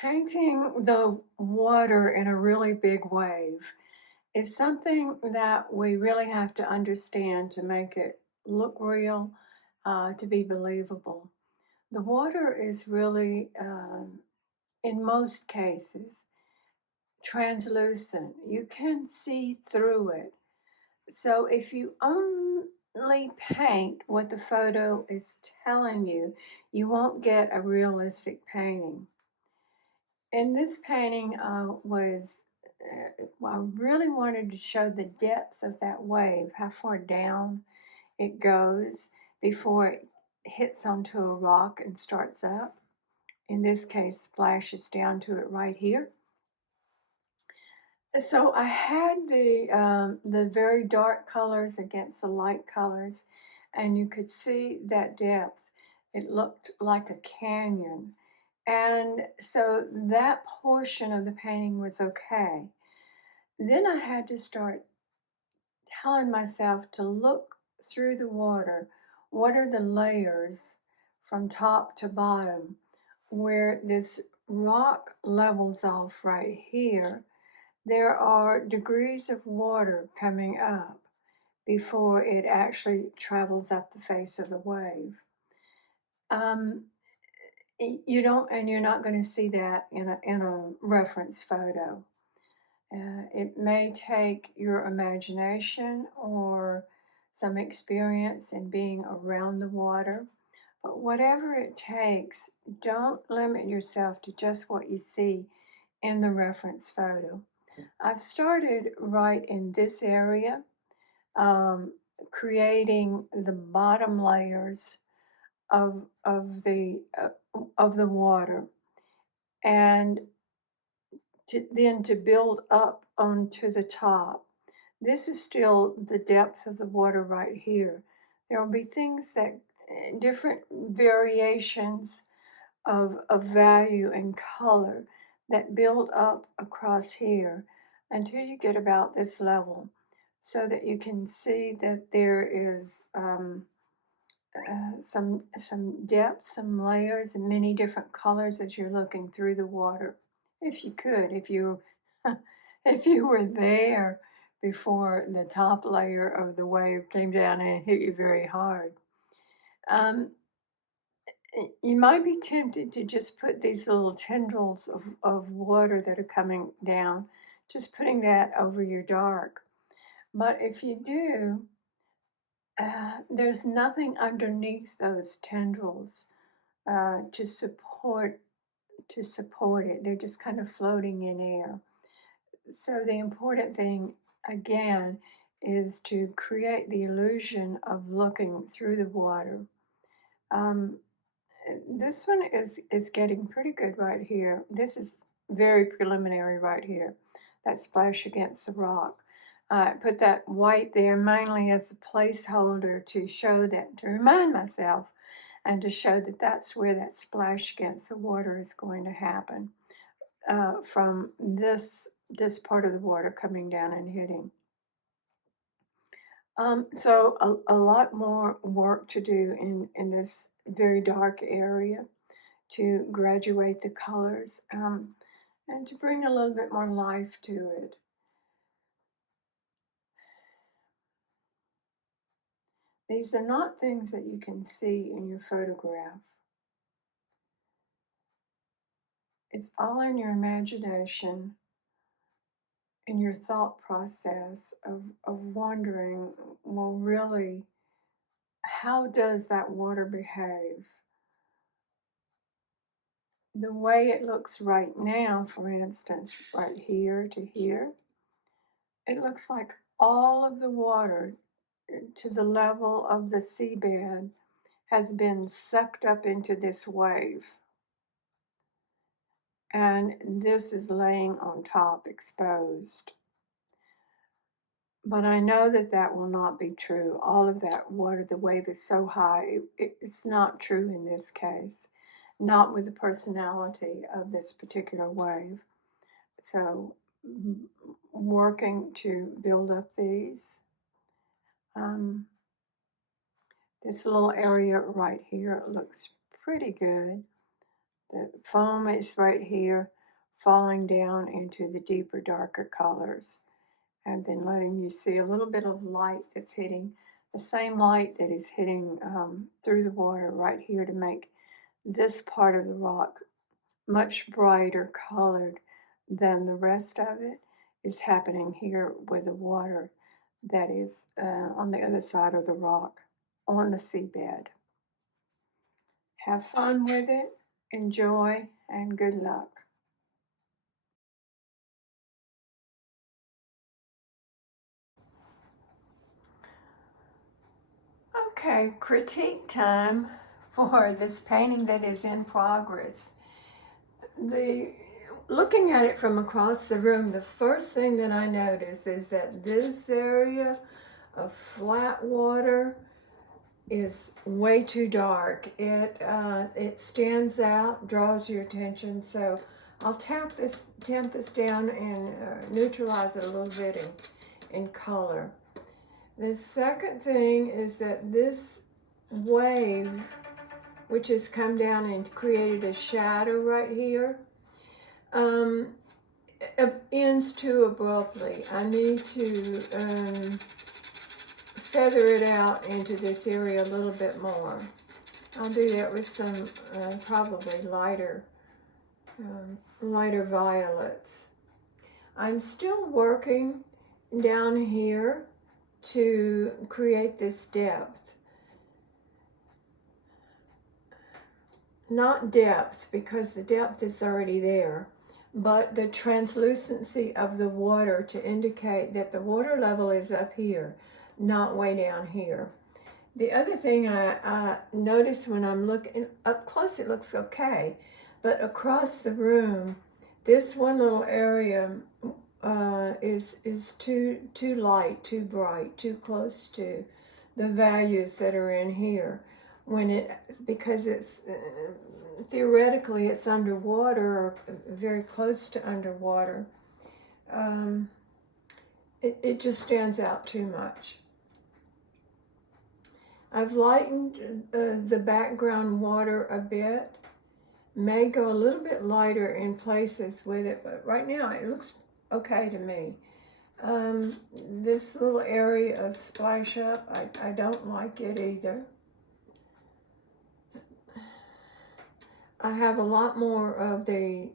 Painting the water in a really big wave is something that we really have to understand to make it look real, to be believable. The water is really, in most cases, translucent. You can see through it. So if you only paint what the photo is telling you, you won't get a realistic painting. And this painting I really wanted to show the depth of that wave, how far down it goes before it hits onto a rock and starts up. In this case, splashes down to it right here. So I had the very dark colors against the light colors, and you could see that depth. It looked like a canyon. And so that portion of the painting was okay. Then I had to start telling myself to look through the water. What are the layers from top to bottom where this rock levels off right here? There are degrees of water coming up before it actually travels up the face of the wave. Um, you don't, and you're not going to see that in a reference photo. It may take your imagination or some experience in being around the water, but whatever it takes, don't limit yourself to just what you see in the reference photo. I've started right in this area, um, creating the bottom layers of the water, and then to build up onto the top. This is still the depth of the water right here. There will be things that different variations of value and color that build up across here until you get about this level, so that you can see that there is some depth, some layers, and many different colors as you're looking through the water. If you could, if you if you were there before the top layer of the wave came down and hit you very hard. Um, you might be tempted to just put these little tendrils of water that are coming down, just putting that over your dark. But if you do, there's nothing underneath those tendrils to support it. They're just kind of floating in air. So the important thing again is to create the illusion of looking through the water. Um, this one is getting pretty good right here. This is very preliminary right here. That splash against the rock. Put that white there mainly as a placeholder to show that, to remind myself, and to show that that's where that splash against the water is going to happen, from this part of the water coming down and hitting. So a lot more work to do in this very dark area to graduate the colors, and to bring a little bit more life to it. These are not things that you can see in your photograph. It's all in your imagination, in your thought process of wondering, well, really, how does that water behave? The way it looks right now, for instance, right here to here, it looks like all of the water to the level of the seabed has been sucked up into this wave. And this is laying on top exposed. But I know that that will not be true. All of that water, the wave is so high, it's not true in this case. Not with the personality of this particular wave. So, working to build up these. Um, this little area right here looks pretty good. The foam is right here, falling down into the deeper, darker colors, and then letting you see a little bit of light that's hitting, the same light that is hitting through the water right here to make this part of the rock much brighter colored than the rest of it is happening here with the water that is on the other side of the rock on the seabed. Have fun with it, enjoy, and good luck. Okay, critique time for this painting that is in progress. Looking at it from across the room, the first thing that I notice is that this area of flat water is way too dark. It stands out, draws your attention. So I'll tamp this down and neutralize it a little bit in color. The second thing is that this wave, which has come down and created a shadow right here, ends too abruptly. I need to feather it out into this area a little bit more. I'll do that with some probably lighter violets. I'm still working down here to create this depth. Not depth, because the depth is already there, but the translucency of the water to indicate that the water level is up here, not way down here. The other thing I notice when I'm looking up close, it looks okay, but across the room, this one little area is too light, too bright, too close to the values that are in here. Because it's theoretically it's underwater or very close to underwater, it just stands out too much. I've lightened the background water a bit, may go a little bit lighter in places with it, but right now it looks okay to me. This little area of splash up, I don't like it either. I have a lot more of the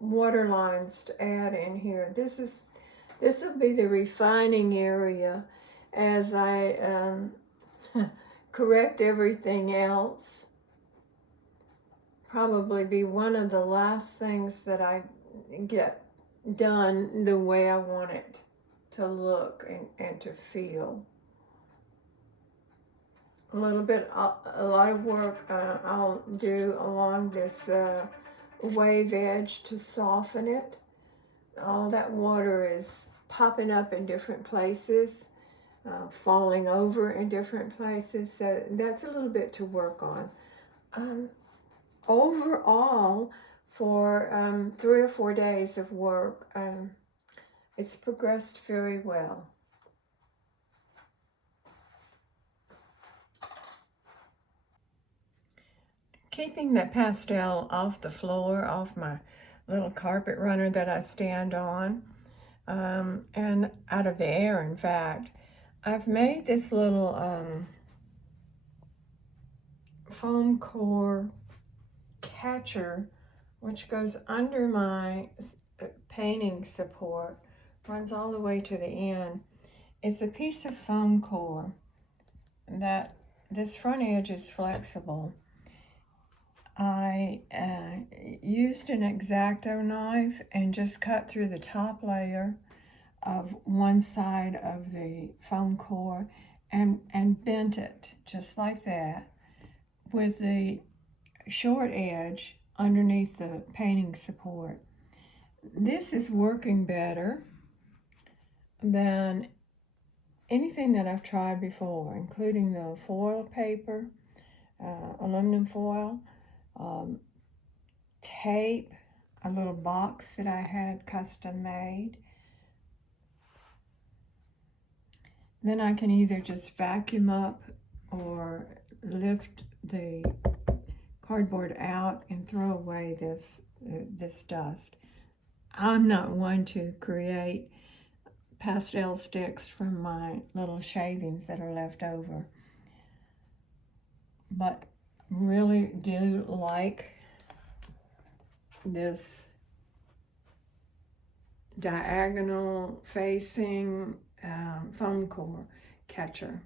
water lines to add in here. This will be the refining area as I correct everything else. Probably be one of the last things that I get done the way I want it to look and to feel. A lot of work I'll do along this wave edge to soften it. All that water is popping up in different places, falling over in different places, so that's a little bit to work on. Overall, for 3 or 4 days of work, it's progressed very well. Keeping the pastel off the floor, off my little carpet runner that I stand on, and out of the air, in fact, I've made this little foam core catcher, which goes under my painting support, runs all the way to the end. It's a piece of foam core that this front edge is flexible. I used an X-Acto knife and just cut through the top layer of one side of the foam core and bent it just like that with the short edge underneath the painting support. This is working better than anything that I've tried before, including the foil paper, aluminum foil, tape, a little box that I had custom made. Then I can either just vacuum up or lift the cardboard out and throw away this dust. I'm not one to create pastel sticks from my little shavings that are left over, but really do like this diagonal facing foam core catcher.